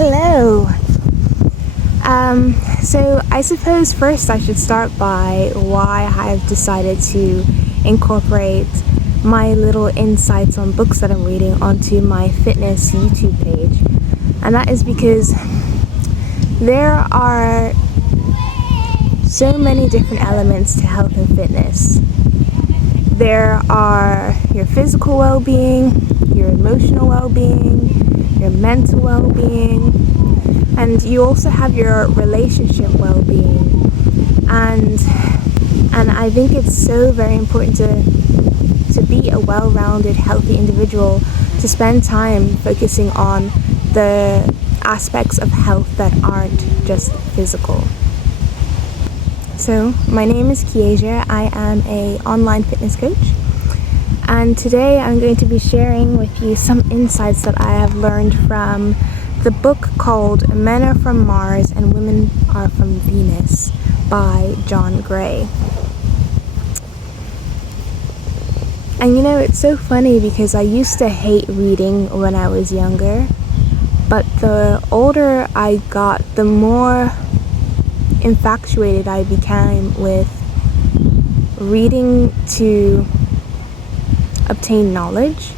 Hello. So I suppose first I should start by why I have decided to incorporate my little insights on books that I'm reading onto my fitness YouTube page. And that is because there are so many different elements to health and fitness. There are your physical well-being, your emotional well-being, your mental well-being, and you also have your relationship well-being. And I think it's so very important to be a well-rounded, healthy individual, to spend time focusing on the aspects of health that aren't just physical. So, my name is Kiesia. I am an online fitness coach, and today I'm going to be sharing with you some insights that I have learned from the book called Men Are From Mars and Women Are From Venus by John Gray. And you know, it's so funny because I used to hate reading when I was younger, but the older I got, the more infatuated I became with reading to obtain knowledge,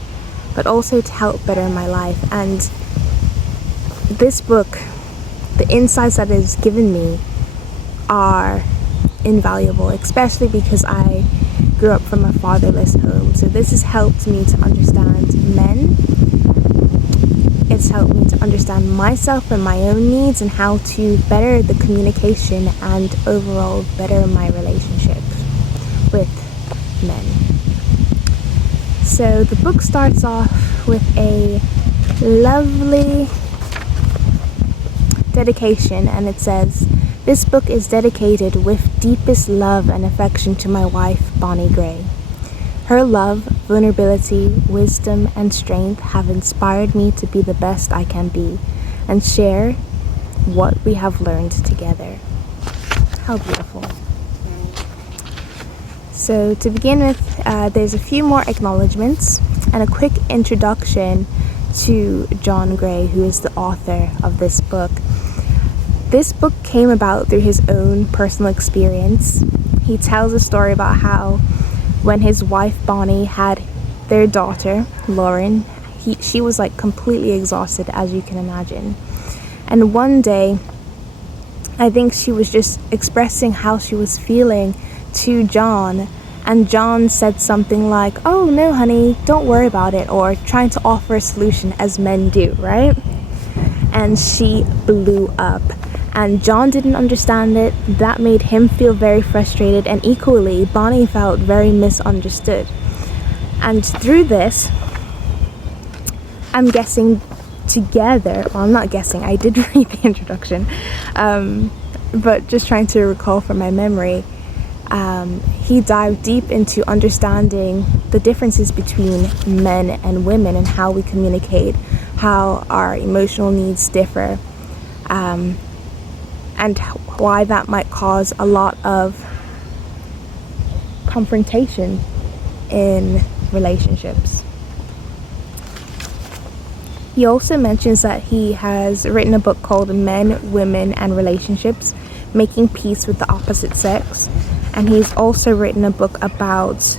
but also to help better my life. And this book, the insights that it has given me are invaluable, especially because I grew up from a fatherless home. So this has helped me to understand men. It's helped me to understand myself and my own needs and how to better the communication and overall better my relationships with men. So the book starts off with a lovely dedication, and it says, "This book is dedicated with deepest love and affection to my wife, Bonnie Gray. Her love, vulnerability, wisdom, and strength have inspired me to be the best I can be and share what we have learned together." How beautiful. So to begin with, there's a few more acknowledgements and a quick introduction to John Gray, who is the author of this book. This book came about through his own personal experience. He tells a story about how when his wife Bonnie had their daughter, Lauren, she was like completely exhausted, as you can imagine. And one day, I think she was just expressing how she was feeling to John, and John said something like, "Oh no honey, don't worry about it," or trying to offer a solution as men do, right? And she blew up. And John didn't understand it. That made him feel very frustrated, and equally, Bonnie felt very misunderstood. And through this, I'm guessing together, well, I'm not guessing, I did read the introduction, but just trying to recall from my memory, he dived deep into understanding the differences between men and women and how we communicate, how our emotional needs differ, and why that might cause a lot of confrontation in relationships. He also mentions that he has written a book called Men, Women, and Relationships, Making Peace with the Opposite Sex, and he's also written a book about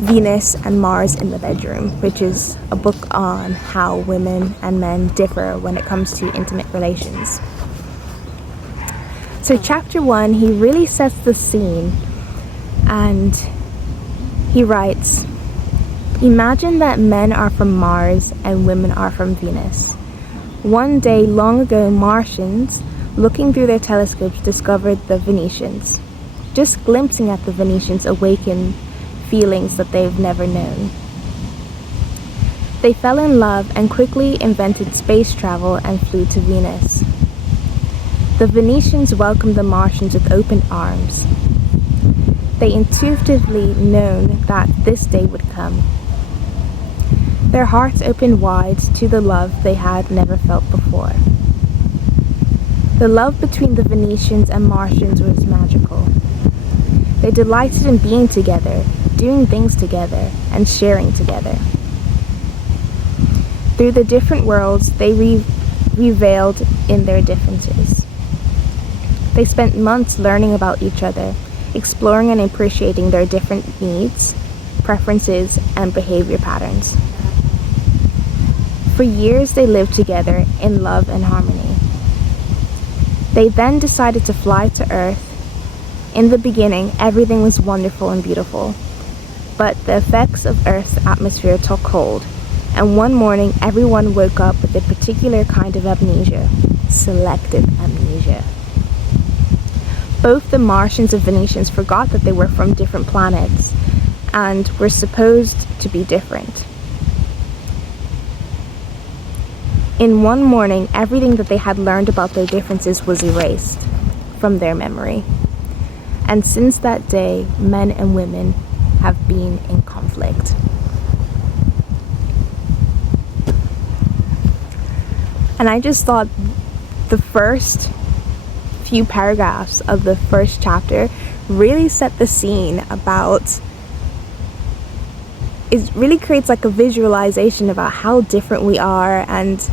Venus and Mars in the bedroom, which is a book on how women and men differ when it comes to intimate relations. So chapter 1, he really sets the scene, and he writes, "Imagine that men are from Mars and women are from Venus. One day long ago, Martians, looking through their telescopes, discovered the Venetians. Just glimpsing at the Venetians awakened feelings that they've never known. They fell in love and quickly invented space travel and flew to Venus. The Venetians welcomed the Martians with open arms. They intuitively known that this day would come. Their hearts opened wide to the love they had never felt before. The love between the Venetians and Martians was magical. They delighted in being together, doing things together, and sharing together. Through the different worlds, they reveled in their differences. They spent months learning about each other, exploring and appreciating their different needs, preferences, and behavior patterns. For years, they lived together in love and harmony. They then decided to fly to Earth. In the beginning, everything was wonderful and beautiful, but the effects of Earth's atmosphere took hold, and one morning, everyone woke up with a particular kind of amnesia, selective amnesia. Both the Martians and Venetians forgot that they were from different planets and were supposed to be different. In one morning, everything that they had learned about their differences was erased from their memory. And since that day, men and women have been in conflict. And I just thought the first few paragraphs of the first chapter really set the scene about, it really creates like a visualization about how different we are, and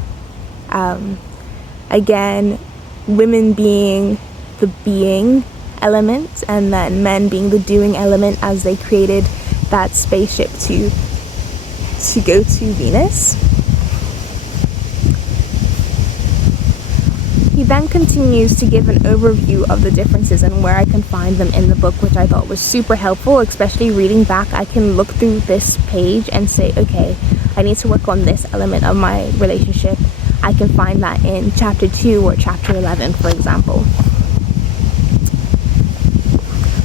again, women being the being element and then men being the doing element as they created that spaceship to go to Venus. He then continues to give an overview of the differences and where I can find them in the book, which I thought was super helpful, especially reading back. I can look through this page and say, okay, I need to work on this element of my relationship. I can find that in chapter 2 or chapter 11, for example.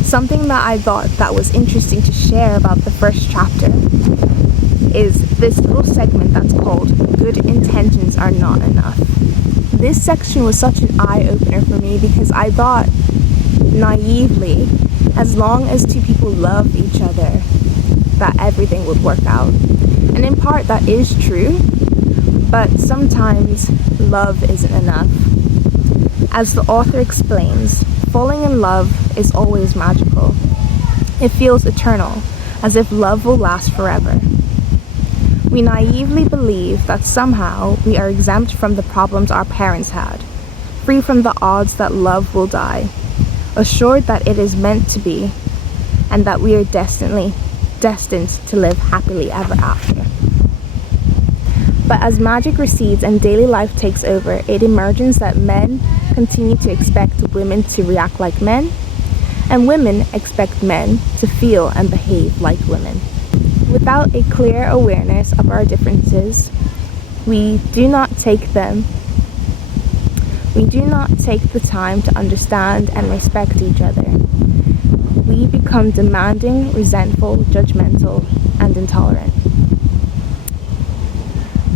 Something that I thought that was interesting to share about the first chapter is this little segment that's called "Good Intentions Are Not Enough." This section was such an eye-opener for me because I thought naively, as long as two people love each other, that everything would work out. And in part that is true, but sometimes love isn't enough. As the author explains, falling in love is always magical. It feels eternal, as if love will last forever. We naively believe that somehow we are exempt from the problems our parents had, free from the odds that love will die, assured that it is meant to be, and that we are destined to live happily ever after. But as magic recedes and daily life takes over, it emerges that men continue to expect women to react like men, and women expect men to feel and behave like women. Without a clear awareness of our differences, we do not take the time to understand and respect each other. We become demanding, resentful, judgmental, and intolerant.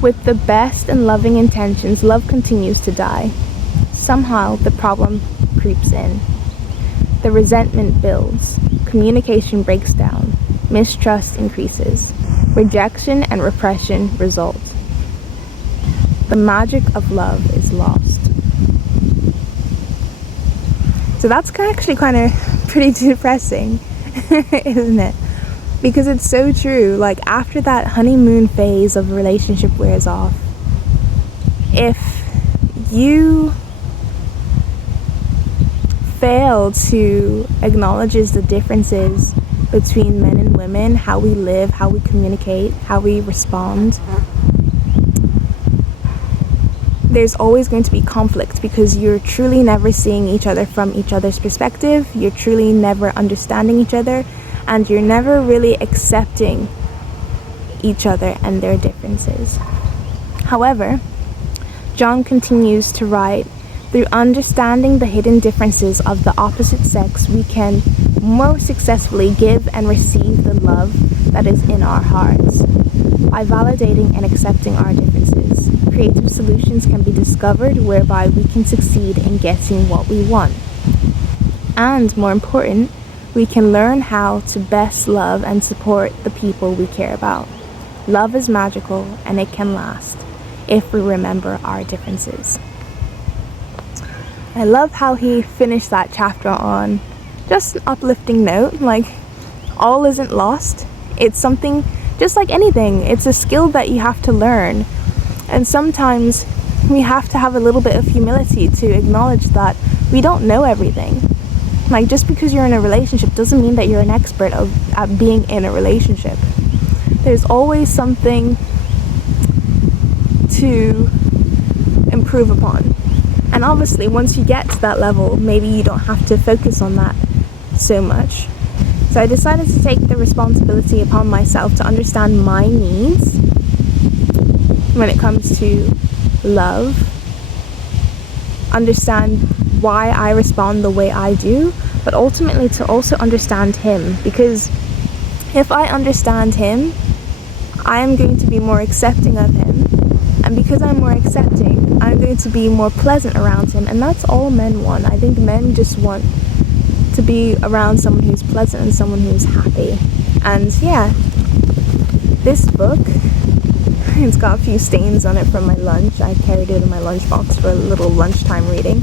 With the best and loving intentions, love continues to die. Somehow the problem creeps in. The resentment builds, communication breaks down, mistrust increases, rejection and repression result. The magic of love is lost. So that's actually kind of pretty depressing, isn't it? Because it's so true. Like, after that honeymoon phase of a relationship wears off, if you fail to acknowledge the differences between men and women, how we live, how we communicate, how we respond, there's always going to be conflict because you're truly never seeing each other from each other's perspective, you're truly never understanding each other, and you're never really accepting each other and their differences. However, John continues to write, through understanding the hidden differences of the opposite sex, we can more successfully give and receive the love that is in our hearts. By validating and accepting our differences, creative solutions can be discovered whereby we can succeed in getting what we want. And more important, we can learn how to best love and support the people we care about. Love is magical and it can last if we remember our differences. I love how he finished that chapter on just an uplifting note, like all isn't lost. It's something, just like anything, it's a skill that you have to learn. And sometimes we have to have a little bit of humility to acknowledge that we don't know everything. Like, just because you're in a relationship doesn't mean that you're an expert at being in a relationship. There's always something to improve upon. And obviously, once you get to that level, maybe you don't have to focus on that so much. So I decided to take the responsibility upon myself to understand my needs when it comes to love, understand why I respond the way I do, but ultimately to also understand him, because if I understand him, I am going to be more accepting of him, and because I'm more accepting, I'm going to be more pleasant around him, and that's all men want. I think men just want to be around someone who's pleasant and someone who's happy. And yeah, this book, it's got a few stains on it from my lunch. I carried it in my lunchbox for a little lunchtime reading.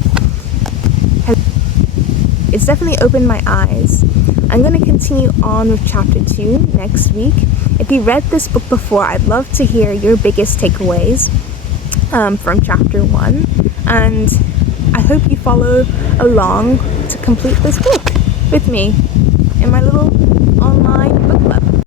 It's definitely opened my eyes. I'm going to continue on with chapter 2 next week. If you read this book before, I'd love to hear your biggest takeaways from chapter 1. And I hope you follow along to complete this book with me in my little online book club.